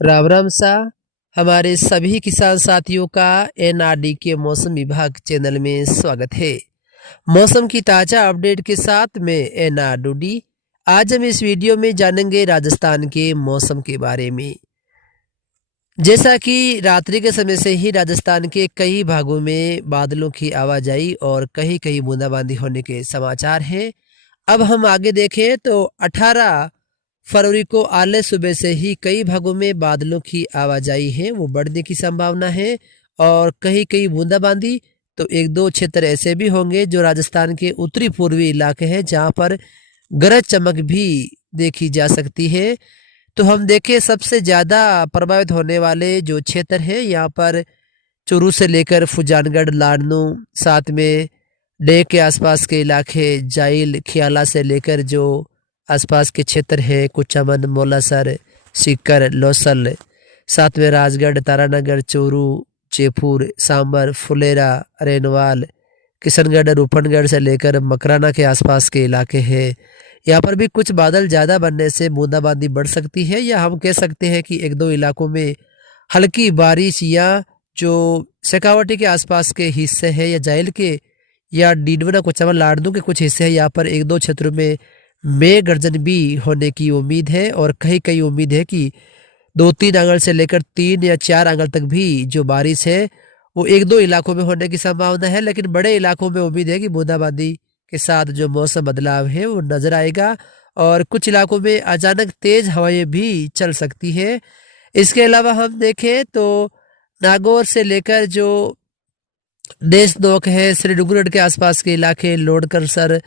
राम राम सा हमारे सभी किसान साथियों का एनआरडी के मौसम विभाग चैनल में स्वागत है। मौसम की ताज़ा अपडेट के साथ मैं एनआरडी। आज हम इस वीडियो में जानेंगे राजस्थान के मौसम के बारे में। जैसा कि रात्रि के समय से ही राजस्थान के कई भागों में बादलों की आवाजाही और कहीं कहीं बूंदाबांदी होने के समाचार हैं। अब हम आगे देखें तो 18 फरवरी को आले सुबह से ही कई भागों में बादलों की आवाजाही है वो बढ़ने की संभावना है और कहीं कहीं बूंदाबांदी। तो एक दो क्षेत्र ऐसे भी होंगे जो राजस्थान के उत्तरी पूर्वी इलाके हैं जहां पर गरज चमक भी देखी जा सकती है। तो हम देखें सबसे ज़्यादा प्रभावित होने वाले जो क्षेत्र हैं यहाँ पर चूरू से लेकर फुजानगढ़, लाडनू, साथ में डे के आसपास के इलाके, जाइल, खियाला से लेकर जो आसपास के क्षेत्र हैं कुचामन, मोलासर, सीकर, लौसल, साथ में राजगढ़, तारानगर, चूरू, जयपुर, सांबर, फुलेरा, रेनवाल, किशनगढ़, रूपनगढ़ से लेकर मकराना के आसपास के इलाके हैं। यहाँ पर भी कुछ बादल ज़्यादा बनने से बूंदाबांदी बढ़ सकती है या हम कह सकते हैं कि एक दो इलाकों में हल्की बारिश या जो शेखावाटी के आसपास के हिस्से हैं या जाइल के या डीडवना, कुचामन, लाडनू के कुछ हिस्से हैं यहाँ पर एक दो क्षेत्रों में मेघ गर्जन भी होने की उम्मीद है और कहीं कहीं उम्मीद है कि 2-3 आंगल से लेकर 3 या 4 आंगल तक भी जो बारिश है वो एक दो इलाकों में होने की संभावना है। लेकिन बड़े इलाकों में उम्मीद है कि बूंदाबांदी के साथ जो मौसम बदलाव है वो नजर आएगा और कुछ इलाकों में अचानक तेज हवाएं भी चल सकती है। इसके अलावा हम देखें तो नागौर से लेकर जो देशनोक है, श्रीडुंगरगढ़ के आसपास के इलाके, लोडकरसर,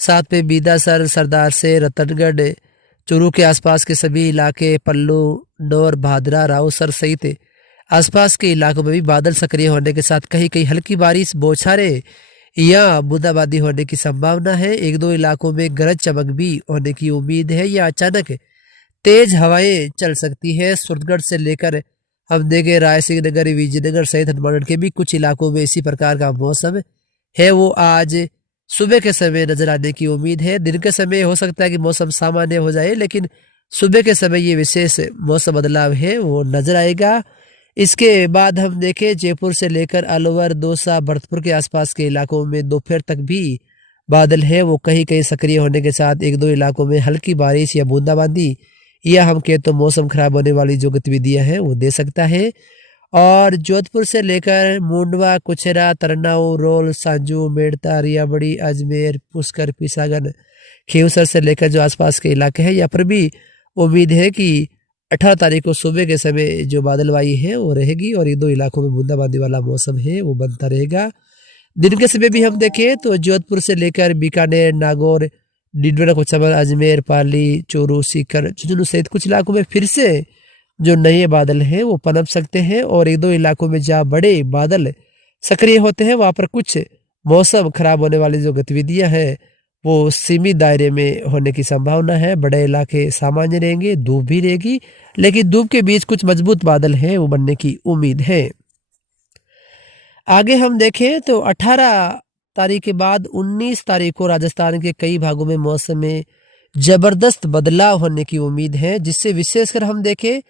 साथ में बीदासर, सरदार से, रतनगढ़, चूरू के आसपास के सभी इलाके, पल्लू, नौर, भादरा, रावसर सहित आसपास के इलाकों में भी बादल सक्रिय होने के साथ कहीं कहीं हल्की बारिश, बौछारें या बूंदाबांदी होने की संभावना है। एक दो इलाकों में गरज चमक भी होने की उम्मीद है या अचानक तेज हवाएं चल सकती है। सूरतगढ़ से लेकर हम देखें रायसिंह नगर, विजयनगर सहित हनुमानगढ़ के भी कुछ इलाकों में इसी प्रकार का मौसम है वो आज सुबह के समय नजर आने की उम्मीद है। दिन के समय हो सकता है कि मौसम सामान्य हो जाए लेकिन सुबह के समय ये विशेष मौसम बदलाव है वो नजर आएगा। इसके बाद हम देखें जयपुर से लेकर अलवर, दौसा, भरतपुर के आसपास के इलाकों में दोपहर तक भी बादल है वो कहीं कहीं सक्रिय होने के साथ एक दो इलाकों में हल्की बारिश या बूंदाबांदी या हम कहें तो मौसम खराब होने वाली जो गतिविधियां हैं वो दे सकता है। और जोधपुर से लेकर मुंडवा, कुचेरा, तरनाऊ, रोल, सांजू, मेड़ता, रियाबड़ी, अजमेर, पुष्कर, पिसागन, खींवसर से लेकर जो आसपास के इलाके हैं यहाँ पर भी उम्मीद है कि 18 तारीख को सुबह के समय जो बादलवाई है वो रहेगी और एक दो इलाकों में बूंदाबांदी वाला मौसम है वो बनता रहेगा। दिन के समय भी हम देखें तो जोधपुर से लेकर बीकानेर, नागौर, डिडवाना, कुचामन, अजमेर, पाली, चूरू, सीकर, झुंझुनू सहित कुछ इलाकों में फिर से जो नए बादल हैं वो पनप सकते हैं और एक दो इलाकों में जहाँ बड़े बादल सक्रिय होते हैं वहाँ पर कुछ मौसम खराब होने वाली जो गतिविधियां हैं वो सीमित दायरे में होने की संभावना है। बड़े इलाके सामान्य रहेंगे, धूप भी रहेगी लेकिन धूप के बीच कुछ मजबूत बादल हैं वो बनने की उम्मीद है। आगे हम देखें तो 18 तारीख के बाद 19 तारीख को राजस्थान के कई भागों में मौसम में जबरदस्त बदलाव होने की उम्मीद है जिससे विशेषकर हम देखें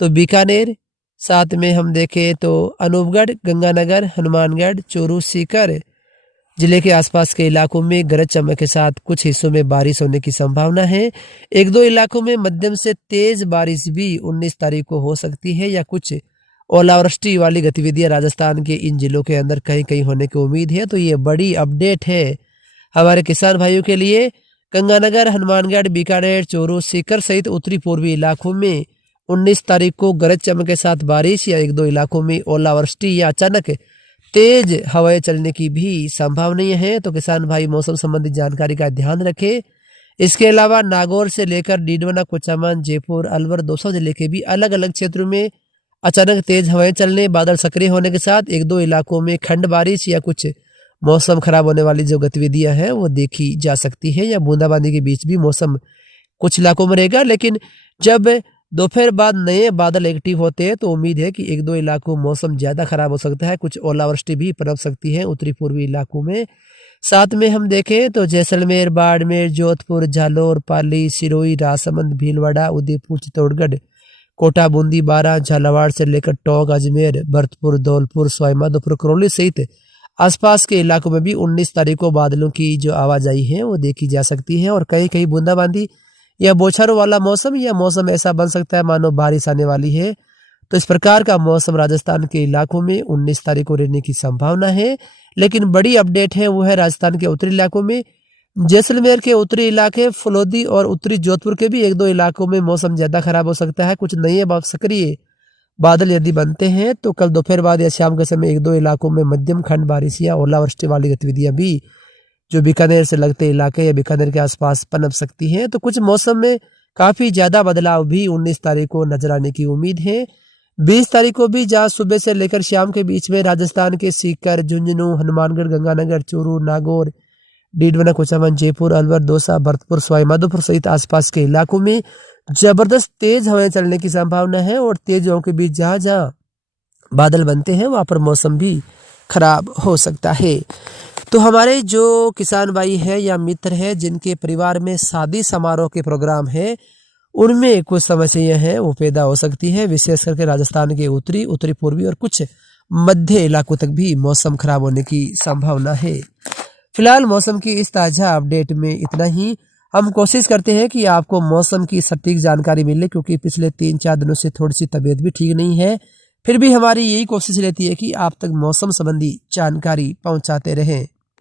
तो बीकानेर, साथ में हम देखें तो अनूपगढ़, गंगानगर, हनुमानगढ़, चूरू, सीकर जिले के आसपास के इलाकों में गरज चमक के साथ कुछ हिस्सों में बारिश होने की संभावना है। एक दो इलाकों में मध्यम से तेज बारिश भी 19 तारीख को हो सकती है या कुछ ओलावृष्टि वाली गतिविधियां राजस्थान के इन जिलों के अंदर कहीं कहीं होने की उम्मीद है। तो ये बड़ी अपडेट है हमारे किसान भाइयों के लिए। गंगानगर, हनुमानगढ़, बीकानेर, चूरू, सीकर सहित उत्तरी पूर्वी इलाकों में 19 तारीख को गरज चमक के साथ बारिश या एक दो इलाकों में ओलावृष्टि या अचानक तेज हवाएं चलने की भी संभावना है। तो किसान भाई मौसम संबंधी जानकारी का ध्यान रखें। इसके अलावा नागौर से लेकर डीडवाना, कुचामन, जयपुर, अलवर, दौसा जिले के भी अलग अलग क्षेत्रों में अचानक तेज हवाएं चलने, बादल सक्रिय होने के साथ एक दो इलाकों में खंड बारिश या कुछ मौसम खराब होने वाली जो गतिविधियां हैं वो देखी जा सकती है या बूंदाबांदी के बीच भी मौसम कुछ इलाकों में रहेगा। लेकिन जब दोपहर बाद नए बादल एक्टिव होते हैं तो उम्मीद है कि एक दो इलाकों में मौसम ज़्यादा खराब हो सकता है, कुछ ओलावृष्टि भी पनप सकती है उत्तरी पूर्वी इलाकों में। साथ में हम देखें तो जैसलमेर, बाड़मेर, जोधपुर, जालौर, पाली, सिरोही, राजसमंद, भीलवाड़ा, उदयपुर, चित्तौड़गढ़, कोटा, बूंदी, बारा, झालावाड़ से लेकर टोंक, अजमेर, भरतपुर, धौलपुर, सवाईमाधोपुर, करौली सहित आसपास के इलाकों में भी 19 तारीख को बादलों की जो आवाजाही है वो देखी जा सकती है और कहीं कहीं बूंदाबांदी या बौछारों वाला मौसम या मौसम ऐसा बन सकता है मानो बारिश आने वाली है। तो इस प्रकार का मौसम राजस्थान के इलाकों में 19 तारीख को रहने की संभावना है। लेकिन बड़ी अपडेट है वो है राजस्थान के उत्तरी इलाकों में, जैसलमेर के उत्तरी इलाके, फलोदी और उत्तरी जोधपुर के भी 1-2 इलाकों में मौसम ज्यादा खराब हो सकता है। कुछ नए सक्रिय बादल यदि बनते हैं तो कल दोपहर बाद या शाम के समय 1-2 इलाकों में मध्यम खंड बारिश या ओलावृष्टि वाली गतिविधियां भी जो बीकानेर से लगते इलाके या बीकानेर के आसपास पनप सकती हैं। तो कुछ मौसम में काफी ज्यादा बदलाव भी 19 तारीख को नजर आने की उम्मीद है। 20 तारीख को भी जहां सुबह से लेकर शाम के बीच में राजस्थान के सीकर, झुंझुनू, हनुमानगढ़, गंगानगर, चूरू, नागौर, डीडवाना, कुचामन, जयपुर, अलवर, दौसा, भरतपुर, सवाईमाधोपुर सहित आसपास के इलाकों में जबरदस्त तेज हवाएं चलने की संभावना है और तेज हवाओं के बीच जहां जहां बादल बनते हैं वहां पर मौसम भी खराब हो सकता है। तो हमारे जो किसान भाई है या मित्र है जिनके परिवार में शादी समारोह के प्रोग्राम है उनमें कुछ समस्याएं हैं वो पैदा हो सकती है, विशेष करके राजस्थान के उत्तरी, उत्तरी पूर्वी और कुछ मध्य इलाकों तक भी मौसम खराब होने की संभावना है। फिलहाल मौसम की इस ताज़ा अपडेट में इतना ही। हम कोशिश करते हैं कि आपको मौसम की सटीक जानकारी मिले, क्योंकि पिछले 3-4 दिनों से थोड़ी सी तबीयत भी ठीक नहीं है। फिर भी हमारी यही कोशिश रहती है कि आप तक मौसम संबंधी जानकारी पहुंचाते रहें।